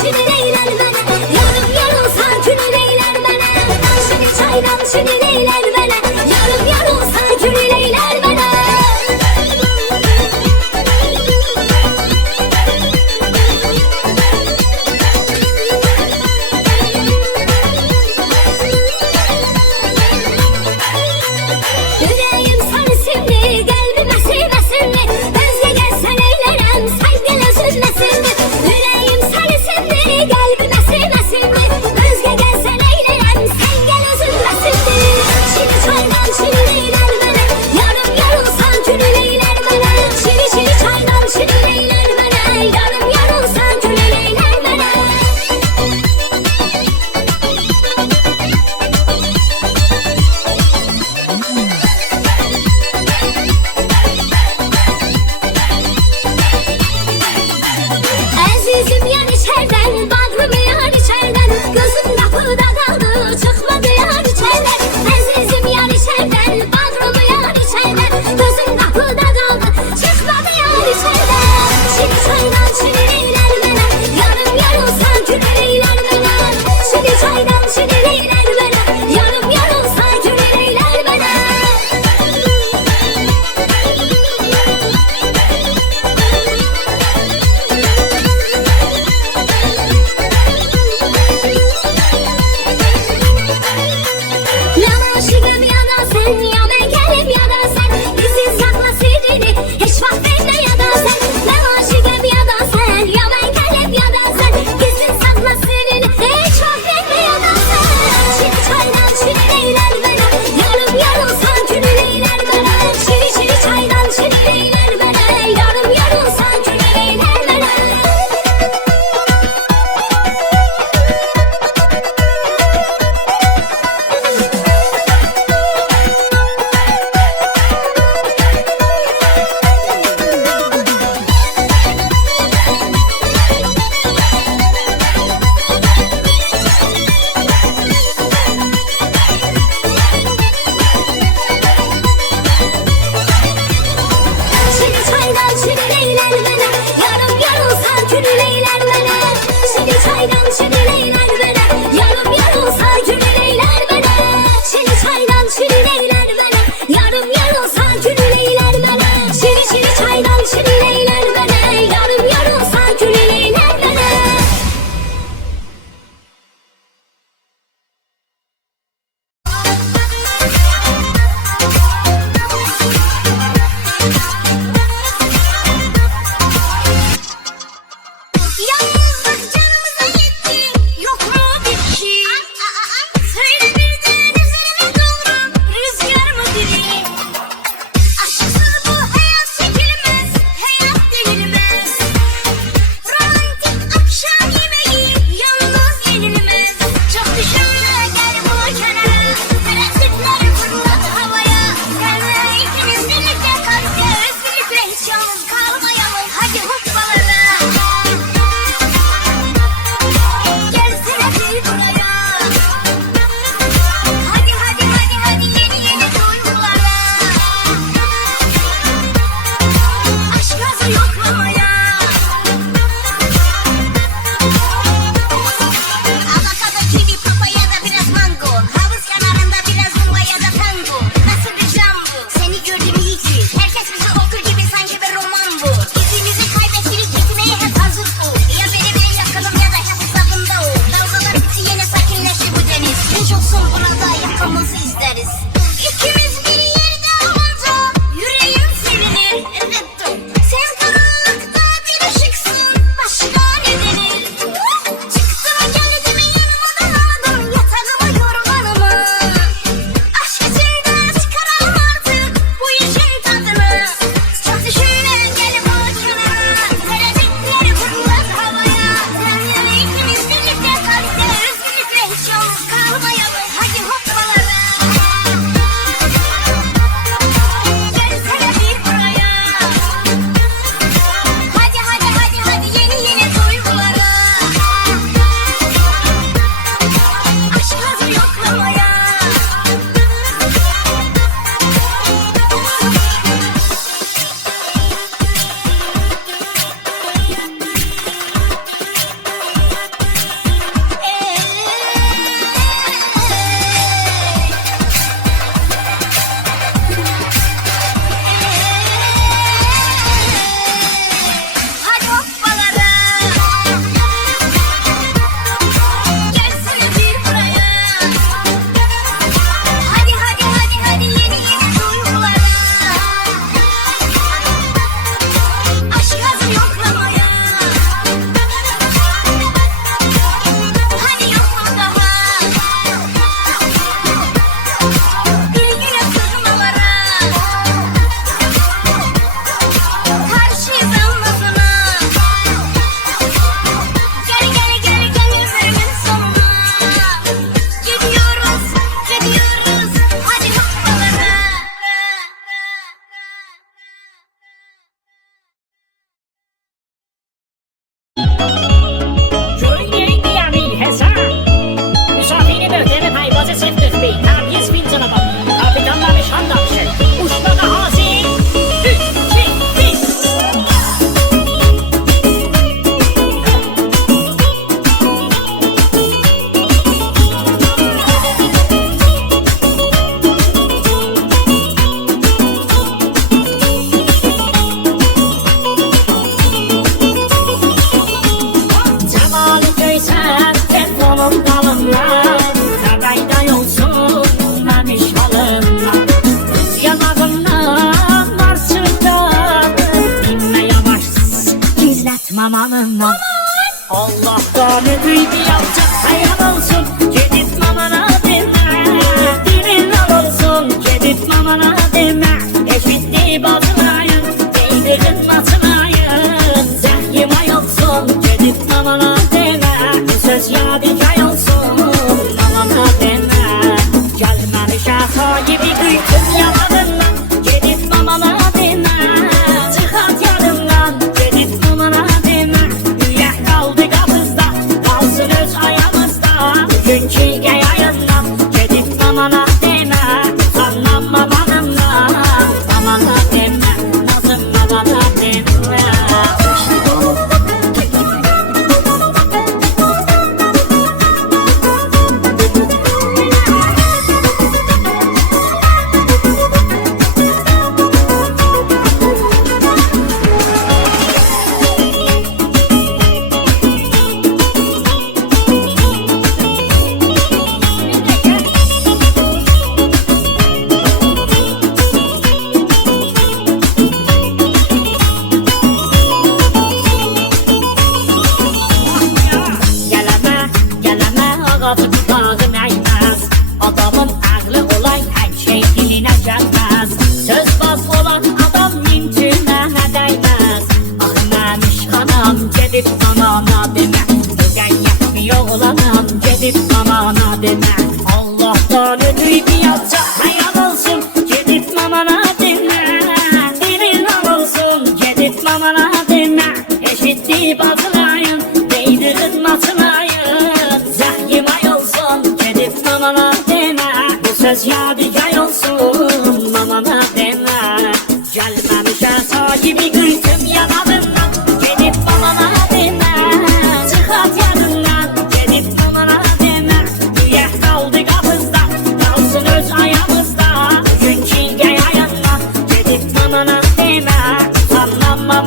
şirineyler bana. Yarım yarılsan külüneyler bana. Şirin çaydan şirineyler bana. Yarım yarılsan külüneyler bana. Yüreğim sarı simli, kalbime sivmesinli. Özge gelsen eylerim, saygıyla üzülmesinli. Yüreğim sarı simli, kalbime sivmesinli. Özge gelsen eylerim, saygıyla üzülmesinli. Şiri çaydan şirineyler bana. Yarım yarılsan külüneyler bana. Şiri çaydan şirineyler bana. Yarım yarılsan külüneyler bana. Azizim yar içerden, bağrım yar içerden. Gözüm kapıda kaldı, çıkmadı yar içerden. Azizim yar içerden, bağrım yar içerden. Gözüm kapıda kaldı, çıkmadı yar içerden. Şiri çaydan şirineyler bana. Yarım yarılsan külüneyler bana. Şiri çaydan şirineyler bana. Yarım yarılsan külüneyler bana. Yana aşığım ya da sen, ya ben gelim ya da sen. Gizli sakla sirrini, hiç vakt verme ya da sen. Yana aşığım ya da sen, ya ben gelim ya da sen. Gizli sakla sirrini, hiç vakt verme ya da sen. Şiri çaydan şirineyler bana. Yarım yarılsan külüneyler bana. Şiri çaydan şirineyler bana. Yarım yarılsan külüneyler bana. Allah'tan ödüy bir yapacak hayal olsun. Gedib mamana deme, dilin al olsun. Gedib mamana deme, eşitli bazılayın, değdirin matılayın. Zəhyimay olsun, gedib mamana deme, bu söz yadigar olsun. Mamana deme, gelmemiş ağa gibi kıytın yaladından. Gedib mamana deme, çıxart yadımdan. Gedib mamana deme, üyək qaldı qapızda, qalsın öz ayağımızda. Bugünkü yayayından, gedib mamana deme, utanlanma manımdan. Mamana deme, nazım mamana deme. Gəleme ağacı budağın əymez. Adamın ağlı olan hər şey dilinə gəlməz. Sözbaz olan adam mümkünə dəyməz. Axı məmiş xanam gedib mamana demə, müqəyyət oğlanam gedib mamana demə. Allah'tan ödüy bir yapacaq hayal olsun. Gedib mamana demə, dilin al olsun. Gedib mamana demə, eşitli bazılayın, değdirin matılayın. Zəhyimay olsun, gedib mamana demə, bu söz yadigar olsun. Mamana demə, gəlməmişə sahibi qıytım yanadından. Gedib mamana demə, çıxart yadından. Gedib mamana demə, üyək qaldı qapızda, qalsın öz ayağımızda. Bugünkü yayayından, gedib mamana demə, utanlanma